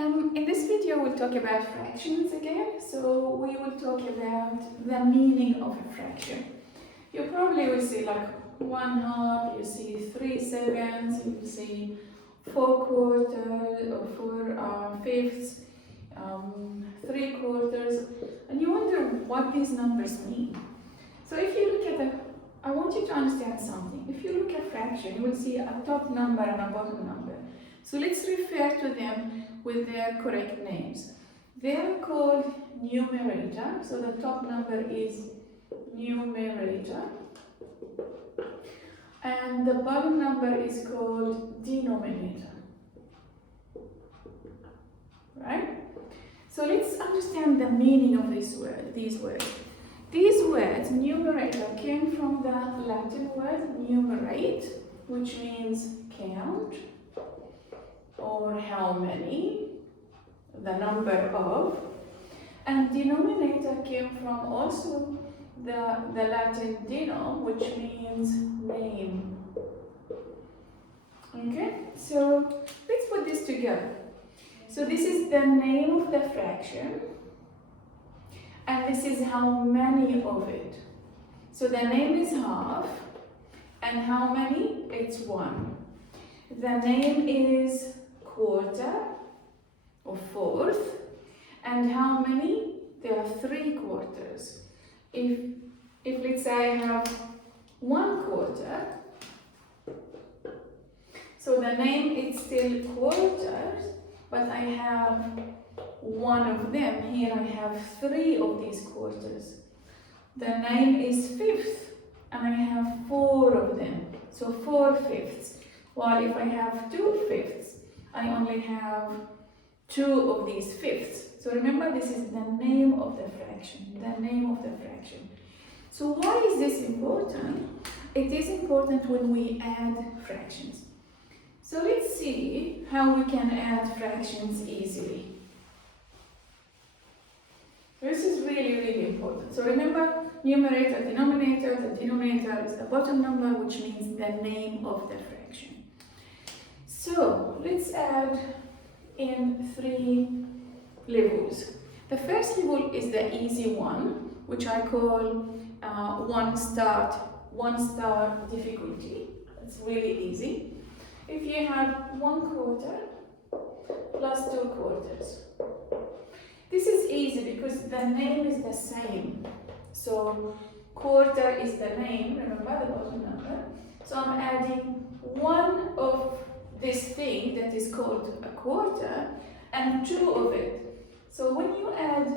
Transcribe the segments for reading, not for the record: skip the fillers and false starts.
In this video, we'll talk about fractions again. So we will talk about the meaning of a fraction. You probably will see like 1/2, you see 3/7, you see 4/4 or 4/5, 3/4, and you wonder what these numbers mean. So if you look at I want you to understand something. If you look at fraction, you will see a top number and a bottom number. So let's refer to them with their correct names. They are called numerator. So the top number is numerator. And the bottom number is called denominator. Right? So let's understand the meaning of these words. These words, numerator, came from the Latin word numerate, which means count, or how many, the number of. And denominator came from also the Latin deno, which means name. Okay, so let's put this together. So this is the name of the fraction, and this is how many of it. So the name is half, and how many? It's 1. The name is quarter or fourth, and how many? There are 3/4. If let's say I have 1/4, so the name is still quarters, but I have one of them. Here I have 3 of these quarters. The name is fifth, and I have 4 of them, so 4/5. While if I have 2/5, I only have 2 of these fifths. So remember, this is the name of the fraction, the name of the fraction. So why is this important? It is important when we add fractions. So let's see how we can add fractions easily. This is really, really important. So remember, numerator, denominator. The denominator is the bottom number, which means the name of the fraction. So let's add in 3 levels. The first level is the easy one, which I call one star difficulty. It's really easy. If you have 1/4 plus 2/4. This is easy because the name is the same. So quarter is the name, remember the bottom number. So I'm adding one of this thing that is called a quarter and 2 of it. So when you add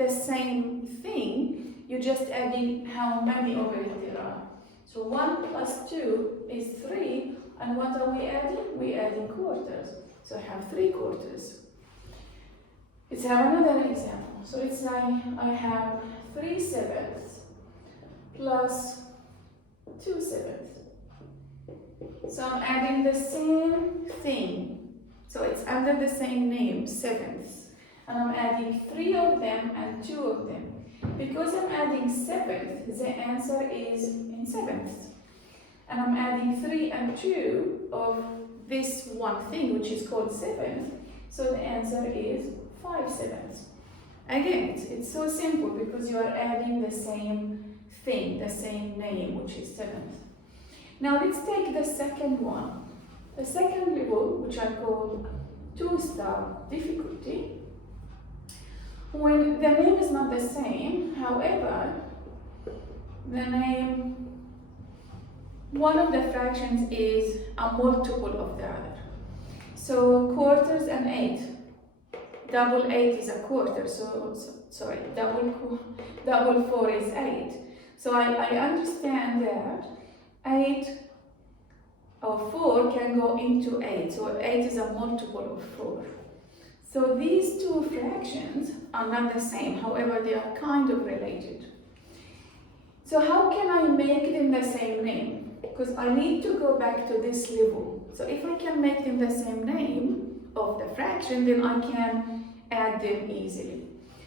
the same thing, you're just adding how many of it there are. So 1 plus 2 is 3, and what are we adding? We're adding quarters. So I have 3/4. Let's have another example. So let's say I have 3/7 plus 2/7. So I'm adding the same thing. So it's under the same name, sevenths. And I'm adding 3 of them and 2 of them. Because I'm adding seventh, the answer is in sevenths. And I'm adding 3 and 2 of this one thing, which is called seventh. So the answer is 5/7. Again, it's so simple because you are adding the same thing, the same name, which is seventh. Now let's take the second one. The second level, which I call 2-star difficulty. When the name is not the same, however, the name, one of the fractions is a multiple of the other. So quarters and 8. Double 8 is a quarter, sorry, double 4 is 8. So I understand that 8 or 4 can go into 8, so 8 is a multiple of 4. So these two fractions are not the same, however, they are kind of related. So how can I make them the same name? Because I need to go back to this level. So if I can make them the same name of the fraction, then I can add them easily.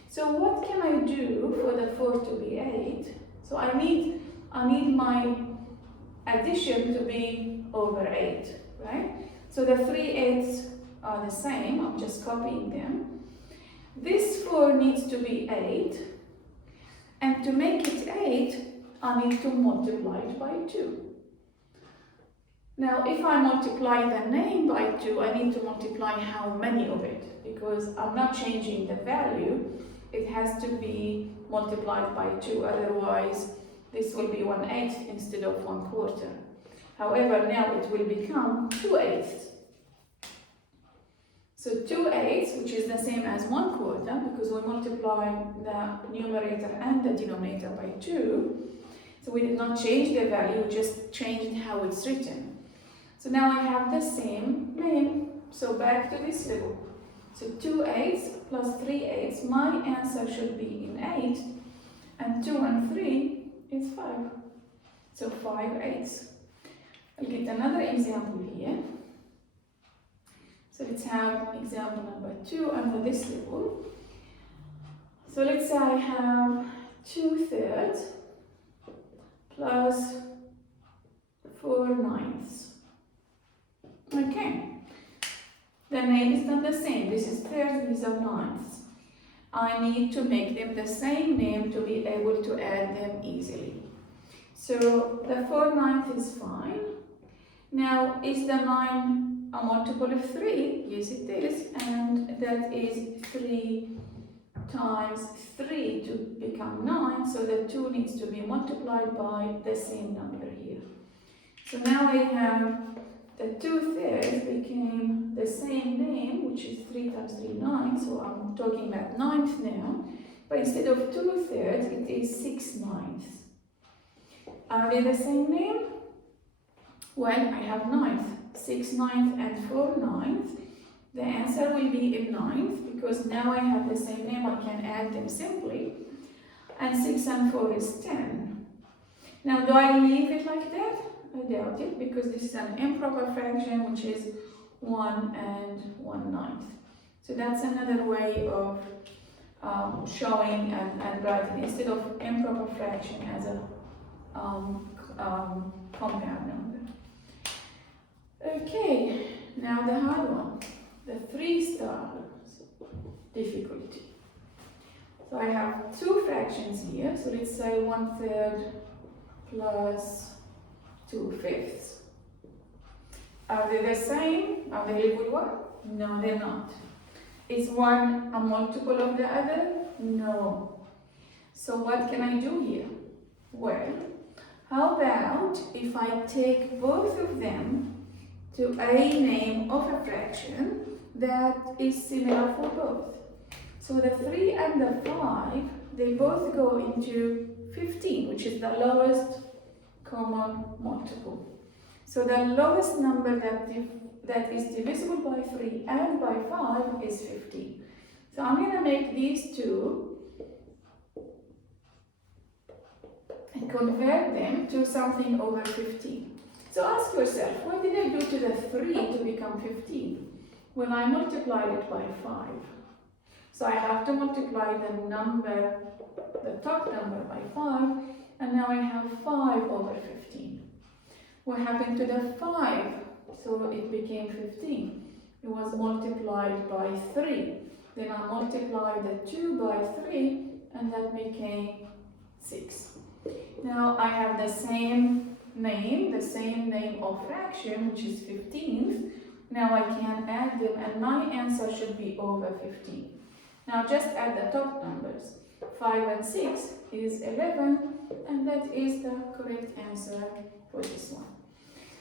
So what can I do for the 4 to be 8? So I need my addition to be over 8, right? So the 3/8 are the same. I'm just copying them. This 4 needs to be 8. And to make it 8, I need to multiply it by 2. Now, if I multiply the name by 2, I need to multiply how many of it, because I'm not changing the value. It has to be multiplied by 2, otherwise this will be 1/8 instead of 1/4. However, now it will become 2/8. So 2/8, which is the same as 1/4, because we multiply the numerator and the denominator by 2. So we did not change the value, we just changed how it's written. So now I have the same name. So back to this level. So 2/8 plus 3/8, my answer should be in 8. And 2 and 3 is 5. So 5/8. I'll get another example here. So let's have example number 2 under this level. So let's say I have 2/3 plus 4/9. Okay. The name is not the same. This is thirds, these are ninths. I need to make them the same name to be able to add them easily. So the 4/9 is fine. Now, is the 9 a multiple of 3? Yes, it is. And that is 3 times 3 to become 9. So the 2 needs to be multiplied by the same number here. So now I have the 2/3 became the same name, which is 3 times 3, 9. So I'm talking about ninth now. But instead of 2/3, it is 6/9. Are they the same name? Well, I have ninth. 6/9 and 4/9. The answer will be in ninth, because now I have the same name, I can add them simply. And 6 and 4 is 10. Now, do I leave it like that? I doubt it, because this is an improper fraction, which is 1 and 1/9. So that's another way of showing and writing, instead of improper fraction as a compound number. Okay, now the hard one, the 3-star difficulty. So I have 2 fractions here, so let's say 1/3 plus 2/5. Are they the same? Are they equal what? No, they're not. Is one a multiple of the other? No. So what can I do here? Well, how about if I take both of them to a name of a fraction that is similar for both? So the 3 and the 5, they both go into 15, which is the lowest common multiple. So the lowest number that is divisible by 3 and by 5 is 15. So I'm going to make these two and convert them to something over 15. So ask yourself, what did I do to the 3 to become 15? Well, I multiplied it by 5. So I have to multiply the number, the top number, by 5. And now I have 5 over 15. What happened to the 5? So it became 15. It was multiplied by 3. Then I multiplied the 2 by 3, and that became 6. Now I have the same name of fraction, which is 15th. Now I can add them, and my answer should be over 15. Now just add the top numbers. 5 and 6 is 11, and that is the correct answer for this one.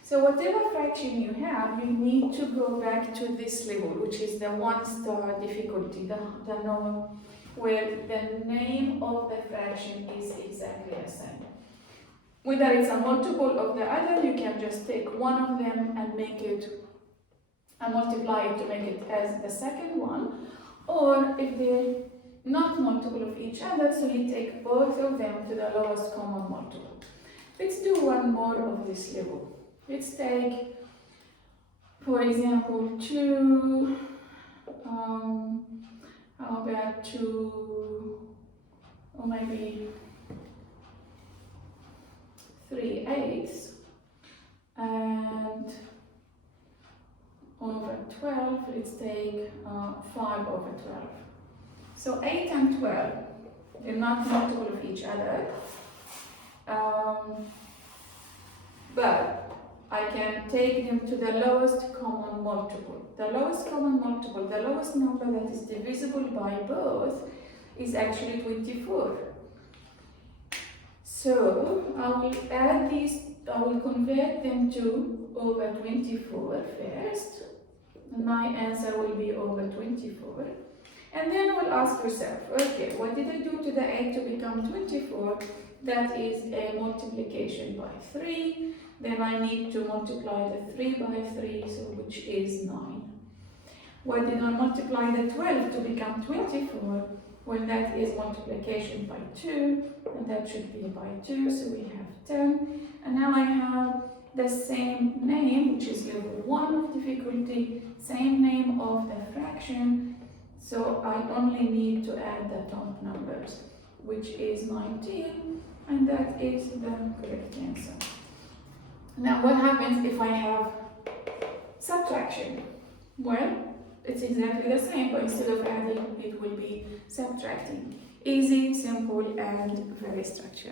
So whatever fraction you have, you need to go back to this level, which is the 1-star difficulty, the normal, where the name of the fraction is exactly the same. Whether it's a multiple of the other, you can just take one of them and make it, and multiply it to make it as the second one, or if they're not multiple of each other, so you take both of them to the lowest common multiple. Let's do one more of this level. Let's take, for example, 2, how about 2, or maybe 3/8, and over 12, let's take 5 over 12. So 8 and 12, they're not multiple of each other, but I can take them to the lowest common multiple. The lowest common multiple, the lowest number that is divisible by both, is actually 24. So I will add these, I will convert them to over 24 first. And my answer will be over 24. And then we'll ask yourself, okay, what did I do to the 8 to become 24? That is a multiplication by 3. Then I need to multiply the 3 by 3, so which is 9. What did I multiply the 12 to become 24? Well, that is multiplication by 2, and that should be by 2, so we have 10. And now I have the same name, which is level 1 of difficulty, same name of the fraction, so I only need to add the top numbers, which is 19, and that is the correct answer. Now, what happens if I have subtraction? Well, it's exactly the same, but instead of adding, it will be subtracting. Easy, simple, and very structured.